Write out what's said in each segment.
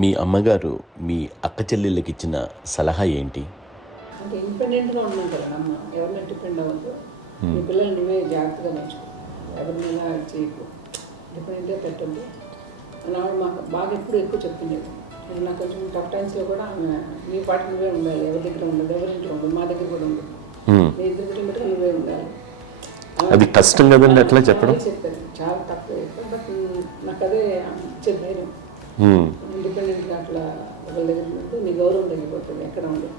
మీ అమ్మగారు మీ అక్క చెల్లెళ్ళకి ఇచ్చిన సలహా ఏంటి? అంటే ఇండిపెండెంట్గా ఉన్నాం కదా అమ్మ, ఎవరిని డిపెండ్ అవ్వద్దు. నీ పిల్లలు నువ్వే జాగ్రత్తగా నేర్చుకో, ఎవరినైనా చేయకు, డిపెండెంట్గా పెట్టద్దు అని ఆవిడ మాకు బాగా ఎక్కువ చెప్తుండేది. నేను నాకు కొంచెం టఫ్ టైమ్స్లో కూడా ఆమె నీ పాటు నువ్వే ఉండాలి, ఎవరి దగ్గర ఉండదు, ఎవరింట్లో ఉండదు, మా దగ్గర కూడా ఉండదు, నీ ఇద్దరు లిమిట్గా నువ్వే ఉండాలి. అది కష్టం కదండి అట్లా చెప్పడం. చెప్పారు చాలా తక్కువ, బట్ నాకు అదే ఇచ్చే ధైర్యం. ఇండిపెండెంట్గా అట్లా ఒకరి దగ్గర ఉంటే నీ గౌరవం తగ్గిపోతుంది ఎక్కడ ఉండదు.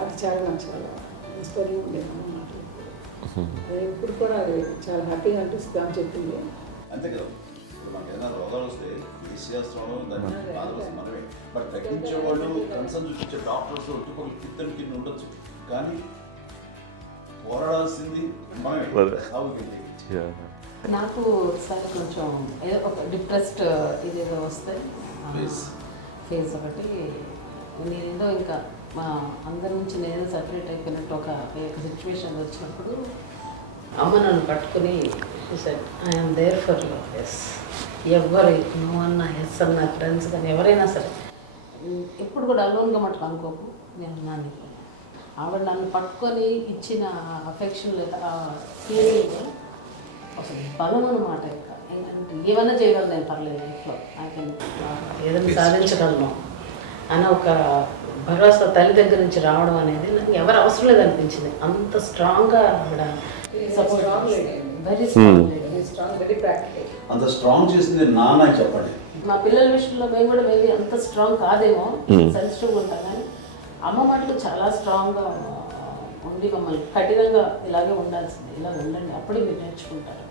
అది చాలా నాకు చాలా ఇన్స్పైరింగ్ ఉండేది అమ్మ మాటలు. ఇప్పుడు కూడా అది చాలా హ్యాపీగా అనిపిస్తుంది అని చెప్పింది. అంతే కదా, ఇప్పుడు మనకు ఏదైనా రోగాలు వస్తే చేస్తున్నాను దాన్ని బాధపడుతుంది మనమే. బట్ తగ్గించేవాళ్ళు కన్సర్న్ చూపించే డాక్టర్స్ ఒట్టుకోలు ఇద్దరు కింద ఉండొచ్చు, కానీ పోరాడాల్సింది మనమే. నాకు సార్ కొంచెం ఏదో ఒక డిప్రెస్డ్ ఇదేదో వస్తే ఫేస్ ఒకటి నేనేదో ఇంకా మా అందరి నుంచి నేను సపరేట్ అయిపోయినట్టు ఒక సిచ్యువేషన్ వచ్చినప్పుడు అమ్మ నన్ను పట్టుకుని sir I'm there for you. Yes, ఎవరు నో అన్న ఎస్ అన్న ఫ్రెండ్స్ కానీ ఎవరైనా సరే ఎప్పుడు కూడా అలోన్గా మటుకు అనుకోకు, నేను నాన్న. ఆవిడ నన్ను పట్టుకొని ఇచ్చిన అఫెక్షన్ లేదా ఫీలింగ్ అసలు బలం అన్నమాట. ఇంకా ఏంటంటే ఏమైనా చేయగలను నేను, పర్లేదు ఇంట్లో ఏదైనా సాధించగలను అని ఒక భరోసా తల్లి దగ్గర నుంచి రావడం అనేది నాకు ఎవరు అవసరం లేదనిపించింది. అంత స్ట్రాంగ్గా ఆవిడ support, very strong, very practical. అంత స్ట్రాంగ్ చేసింది నాన్న చెప్పండి. మా పిల్లల విషయంలో మేము కూడా మేబీ అంత స్ట్రాంగ్ కాదేమో, సెన్సిటివ్గా ఉంటాం, కానీ అమ్మ మాటలు చాలా స్ట్రాంగ్గా ఉండి మమ్మల్ని కఠినంగా ఇలాగే ఉండాల్సింది, ఇలా ఉండండి అప్పుడే మీరు నేర్చుకుంటారు.